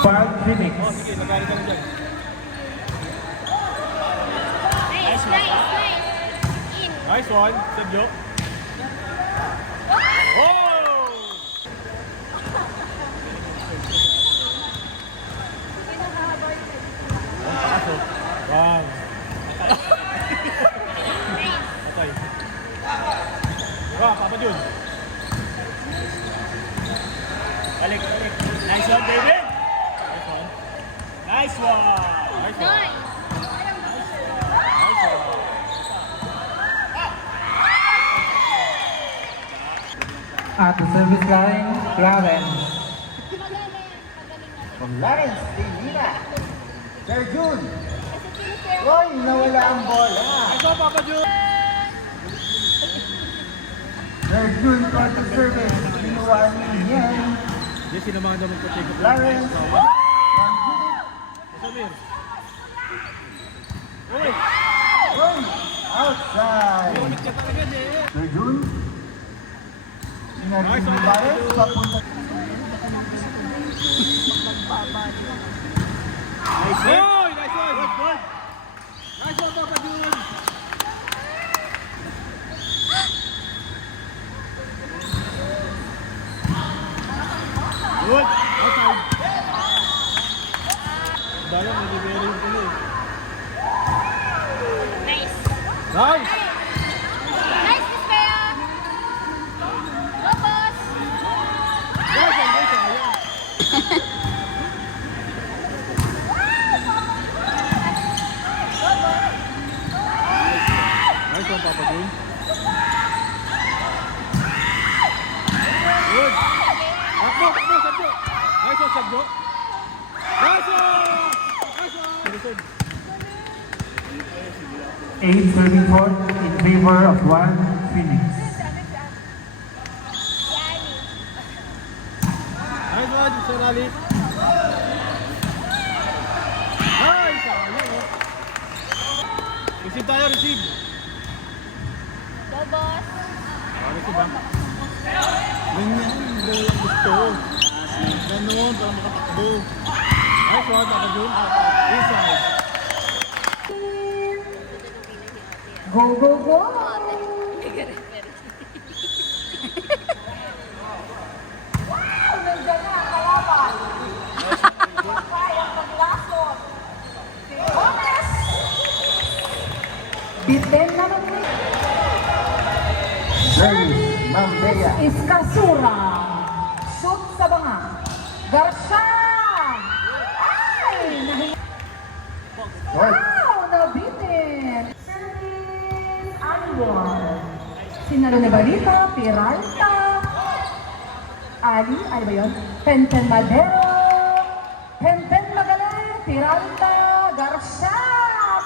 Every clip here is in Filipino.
Park Phoenix. Oh, sige, lagay ka na dyan. Nice, nice, nice. In. Nice one, Sergio. Oh! Wow. Okay. Wow, Papa Jun. Balik, balik. Nice one, David. Nice one. Nice one. Nice one. Nice. Nice one. At the service line, Clarence. From Lawrence, Lina. Sir June. Hoy, nawala ang bola. Nice one, Papa Jun. Sir June for the service. Ginawa niya yan. Yes, sinamahan daw magpa-check up. Lawrence. Samir. Uy! Hoy, outside. Ulit ka talaga, eh. Sir June. Sinagin ni Lawrence. Papunta. Nice one! Oy! Nice one! Good, good! Nice one, Papa Jun! Good! Outside! Dala, may libero yung tuloy. Nice. Nice! Nice, Miss Bea. Go, boss. Nice one, nice one! Ayan. Nice one, Papa Jun. Good! Takbo, takbo, Sergio! Nice one, Sergio! Nice one! Nice one! Return. 8 serving forward in favor of 1 Phoenix. Nice one, Sir Ali. Nice! Ayun, oh. Receive tayo, receive. Go, boss. Receive ba? Ganyan, hindi lang gusto. Ganon, para makatakbo. Nice one, Papa Jun. Inside. Go, go, go! Wow! Nandiyan na ang kalaban! Kayang paglason! Gomez! Bitin naman ni Service, Ma'am Bea. Iskasura. Shoot sa banga. Garcia! Ay! Hoy, Wow! Nabitin! Service Anwar. Sinalo na Balita, Piralta. Ali, ano ba yun? Penten Madero. Penten Magaling, Piralta, Garcia.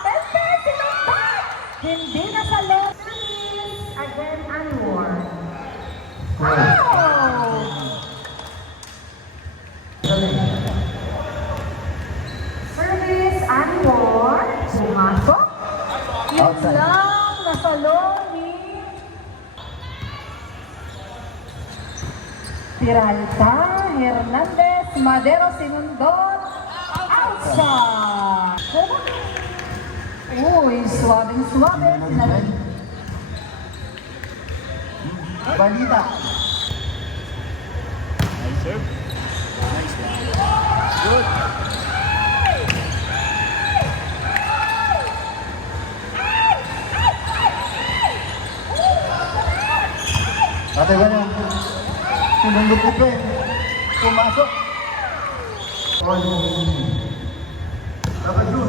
Penten, sinumpat! Hindi na sa left. Service again Anwar. Wow! Service Anwar. Pumasok. Yun Outside. lang, nasa loob ni Piralta, Hernandez, Madero, Sinundot, outside! Uy, suwabing-suwabe, sinalun. Balita. Nice serve. Nice one. Good. Ate ba niya? Sinundot ko pa eh. Pumasok. Papa Jun.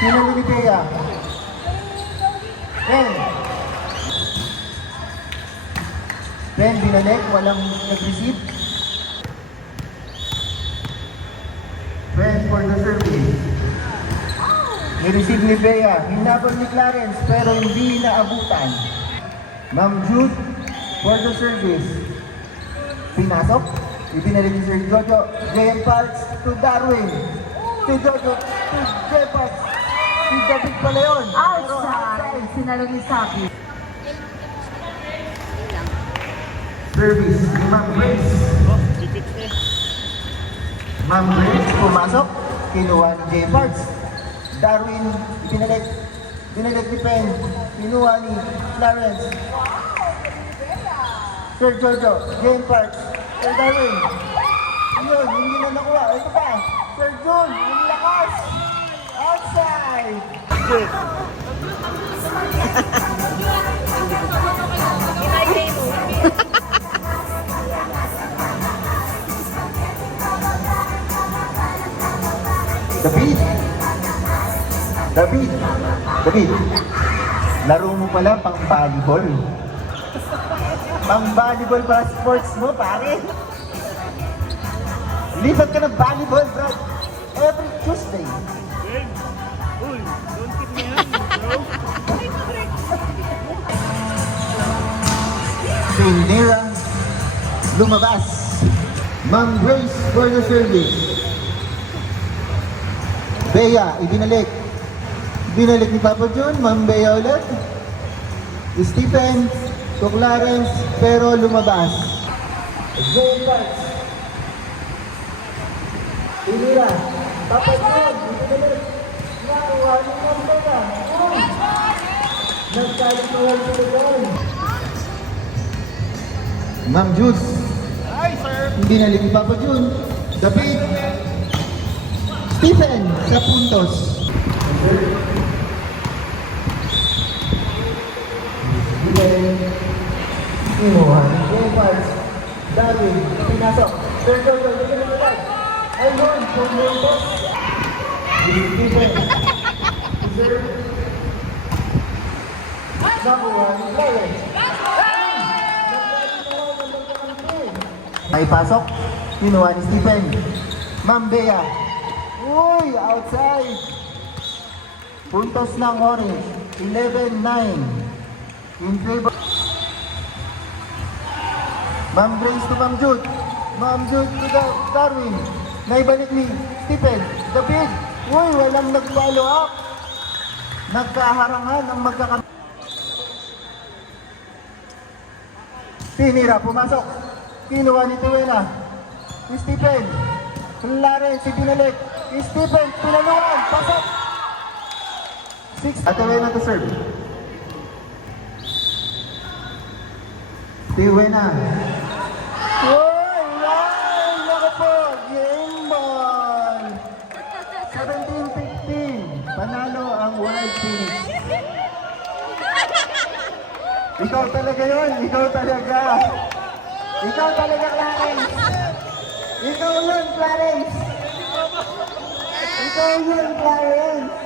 Sino ni Bea? Ben binalik, walang nag-receive. Ben for the service. Ni-receive ni Bea, hinabol ni Clarence pero hindi naabutan. Ma'am Jude for the service. Pinasok, ibinalik ni Sir Jojo. JM Parks to Darwin. Si Jojo to JM Parks. Si David pala yun. Outside, sinalo ni Saki. Service ni Ma'am Grace. Oh, dikit eh. Ma'am Grace, pumasok. Kinuha ni J. Parks. Darwin, binalik ni Pen. Kinuha ni Clarence. Sir Jojo, J. Parks. Sir Darwin. Yun, hindi na nakuha. Ito pa. Sir Jun, yung lakas. Outside. David, laro mo pala pang volleyball. Pang volleyball para sports mo, pare. Lipat ka ng volleyball, bro. Every Tuesday. Uy, don't keep me on, bro. Pinira, lumabas. Ma'am Grace for the service. Bea, ibinalik. Binalik ni Papa John, Ma'am Bea ulit. Stephen, to Clarence, pero lumabas. Joe Parks. Pinira, Papa John, ibinalik. Nakuha ni Ma'am Bea. Nagkalituhan sila doon. Ma'am Jules. Hi, sir. Binalik ni Papa Jun. David. Stephen sa puntos. Kinuha ni Jeffers. Darwin. Pinasok. Turtle. Ayun. Puntos. Stephen. Nakuha ni Clarence. May pasok, kinuha ni Stephen. Ma'am Bea. Uy, outside. Puntos ng orange. 11-9. In favor. Ma'am Grace to Ma'am Jude. Ma'am Jude to Darwin. Naibalik ni Stephen. David. Uy, walang nag-follow up. Nagkaharangan ang magkakam... Pinira, pumasok. Kinuha ni Tuwena. Stephen. Clarence, ibinalik. Stephen, pinaluan. Pasok. 6. At Tuwena to serve. Tuwena. Uy! Naka po! Game ball! 17-15. Panalo ang Wild Phoenix. Ikaw talaga yun. Ikaw talaga. Ikaw talaga, Clarence! Ikaw yun, Clarence! Ikaw yun, Clarence!